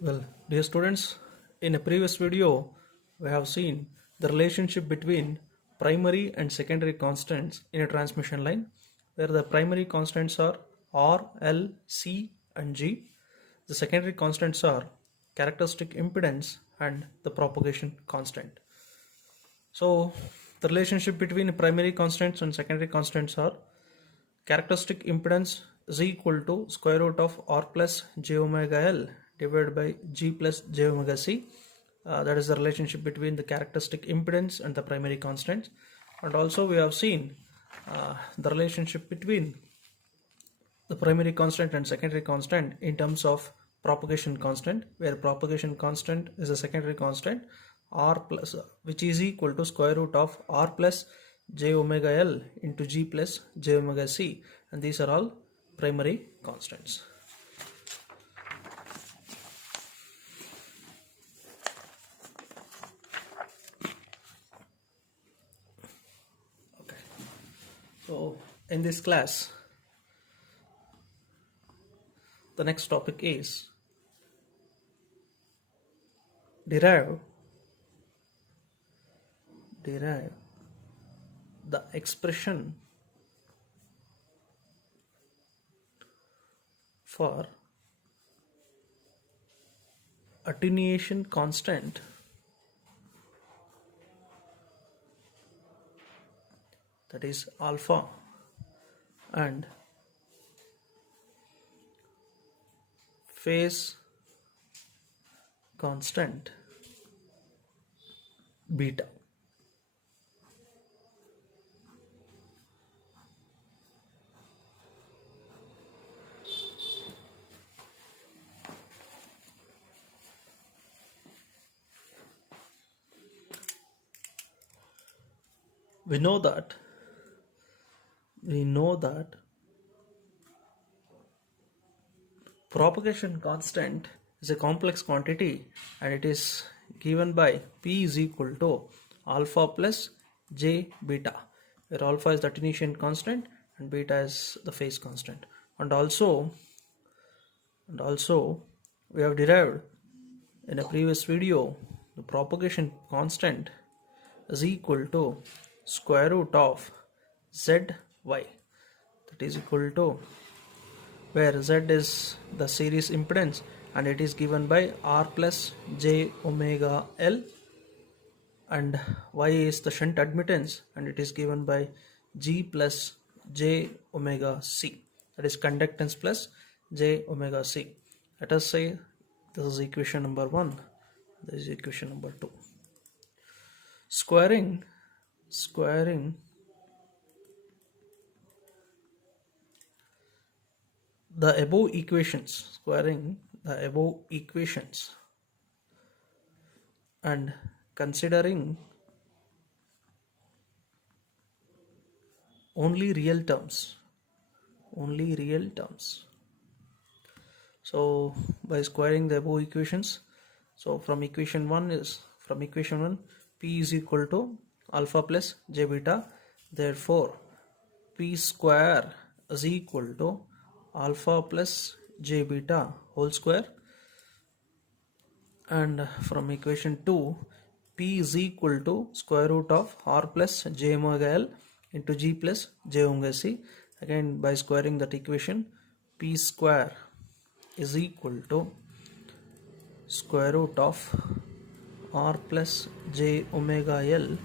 Well, dear students, in a previous video, we have seen the relationship between primary and secondary constants in a transmission line, where the primary constants are R, L, C, and G. The secondary constants are characteristic impedance and the propagation constant. So, the relationship between primary constants and secondary constants are characteristic impedance is equal to square root of R plus j omega L divided by G plus j omega C. That is the relationship between the characteristic impedance and the primary constants. And also we have seen the relationship between the primary constant and secondary constant in terms of propagation constant, where propagation constant is a secondary constant R plus which is equal to square root of R plus j omega L into G plus j omega C, and these are all primary constants. Okay, so in this class the next topic is derive the expression for attenuation constant that is alpha and phase constant beta. We know that propagation constant is a complex quantity and it is given by P is equal to alpha plus j beta, where alpha is the attenuation constant and beta is the phase constant. And also we have derived in a previous video the propagation constant is equal to square root of zy, that is equal to, where z is the series impedance and it is given by R plus j omega L, and y is the shunt admittance and it is given by G plus j omega C, that is conductance plus j omega C. Let us say this is equation number 1, this is equation number 2. Squaring the above equations, and considering only real terms. So by squaring the above equations, so from equation 1 P is equal to alpha plus j beta, therefore P square is equal to alpha plus j beta whole square, and from equation 2 P is equal to square root of R plus j omega L into G plus j omega C. Again by squaring that equation, P square is equal to square root of R plus j omega L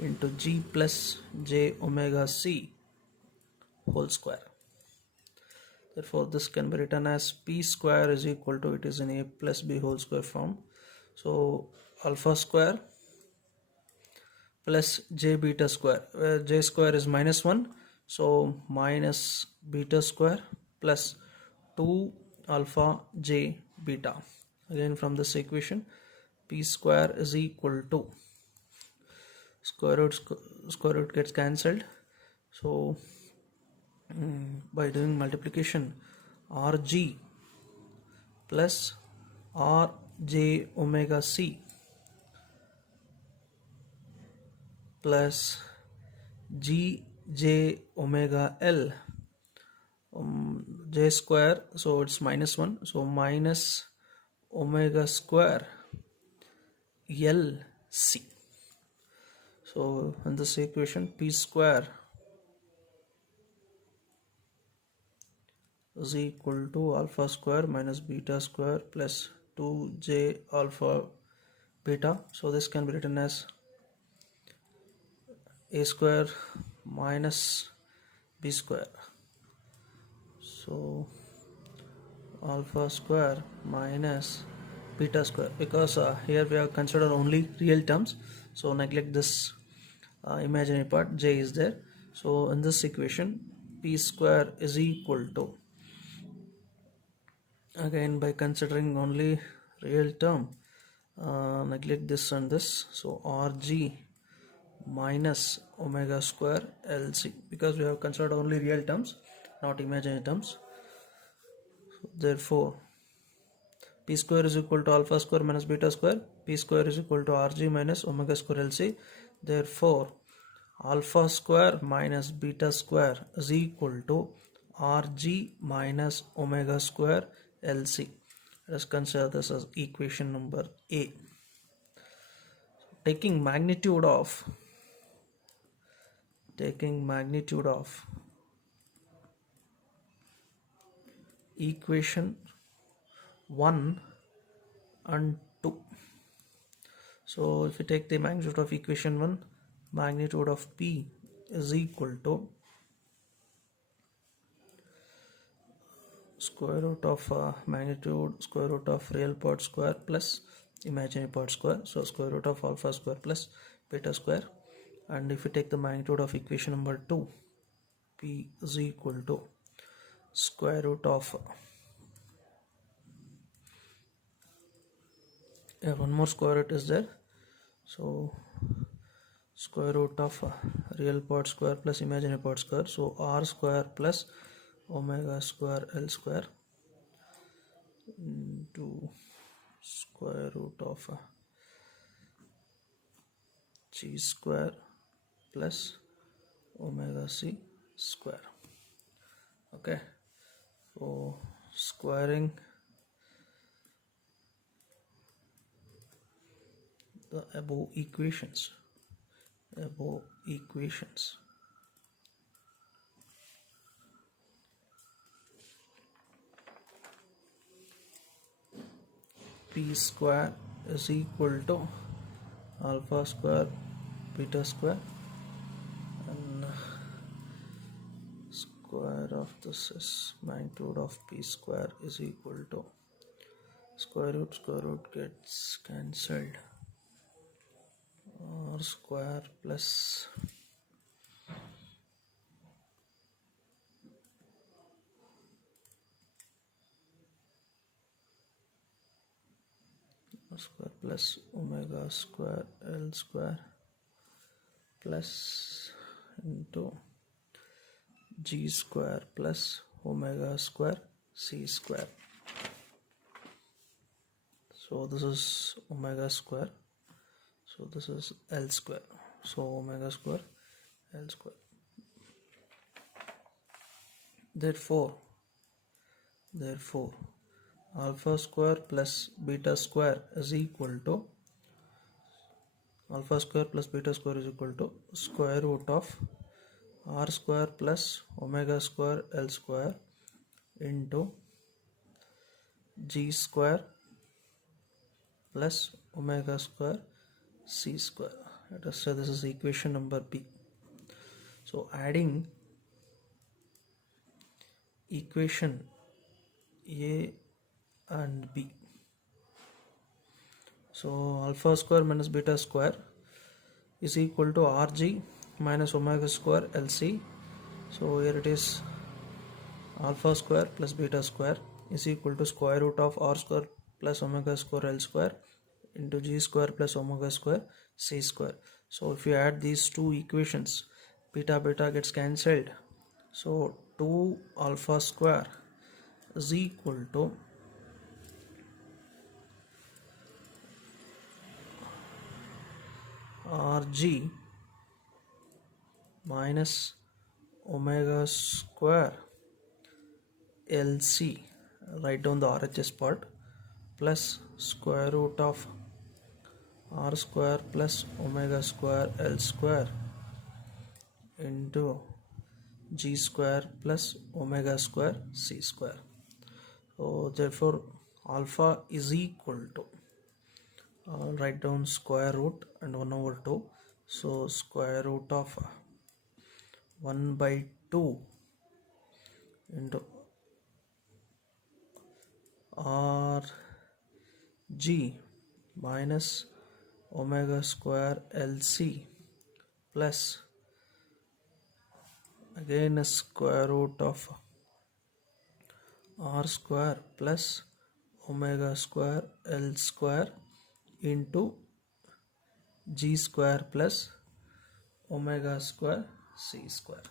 into G plus j omega C whole square. Therefore this can be written as P square is equal to, it is in A plus B whole square form, so alpha square plus j beta square, where j square is -1, so minus beta square plus 2 alpha j beta. Again from this equation, P square is equal to square root gets cancelled, so by doing multiplication, Rg plus Rj omega C plus Gj omega L, j square, so it's -1, so minus omega square LC. So in this equation, P square is equal to alpha square minus beta square plus 2j alpha beta. So this can be written as a square minus b square. So alpha square minus beta square, because here we have considered only real terms, so neglect this imaginary part. J is there. So in this equation, p square is equal to, again by considering only real term, neglect this and this, so rg minus omega square LC, because we have considered only real terms, not imaginary terms. Therefore p square is equal to alpha square minus beta square. P square is equal to rg minus omega square LC. Therefore alpha square minus beta square is equal to rg minus omega square LC. Let us consider this as equation number A. Taking magnitude of equation 1 and 2. So if we take the magnitude of equation 1, magnitude of P is equal to square root of magnitude square root of real part square plus imaginary part square, so square root of alpha square plus beta square. And if we take the magnitude of equation number 2, P is equal to square root of one more square root is there, so square root of real part square plus imaginary part square, so r square plus omega square L square into square root of g square plus omega c square. Okay, so squaring the above equations, p square is equal to alpha square beta square, and square of this is magnitude of p square is equal to square root gets cancelled, r square plus square plus omega square L square plus into g square plus omega square c square. So this is omega square, so this is L square, so omega square L square. Therefore alpha square plus beta square is equal to square root of r square plus omega square L square into g square plus omega square c square. Let us say this is equation number B. So adding equation A and B, so alpha square minus beta square is equal to rg minus omega square LC. So here it is alpha square plus beta square is equal to square root of r square plus omega square L square into g square plus omega square c square. So if you add these two equations, beta gets cancelled, so 2 alpha square is equal to rg minus omega square LC, write down the RHS part, plus square root of r square plus omega square L square into g square plus omega square c square. So therefore alpha is equal to, I'll write down square root and 1 over 2. So square root of 1 by 2 into r g minus omega square LC plus again a square root of r square plus omega square L square into g square plus omega square c square.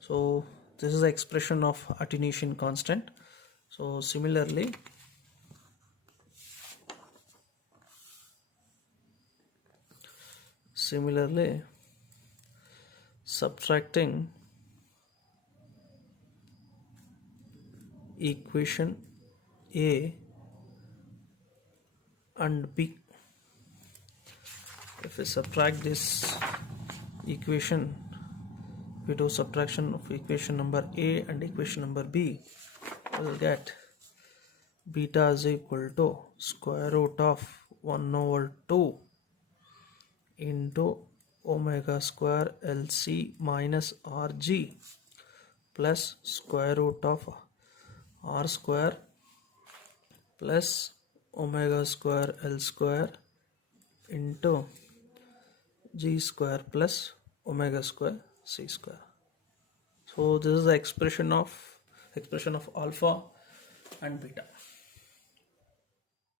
So this is the expression of attenuation constant. So similarly subtracting equation A and B, if we subtract this equation, we do subtraction of equation number A and equation number B, we will get beta is equal to square root of 1 over 2 into omega square LC minus RG plus square root of r square plus omega square L square into g square plus omega square c square. So this is the expression of alpha and beta.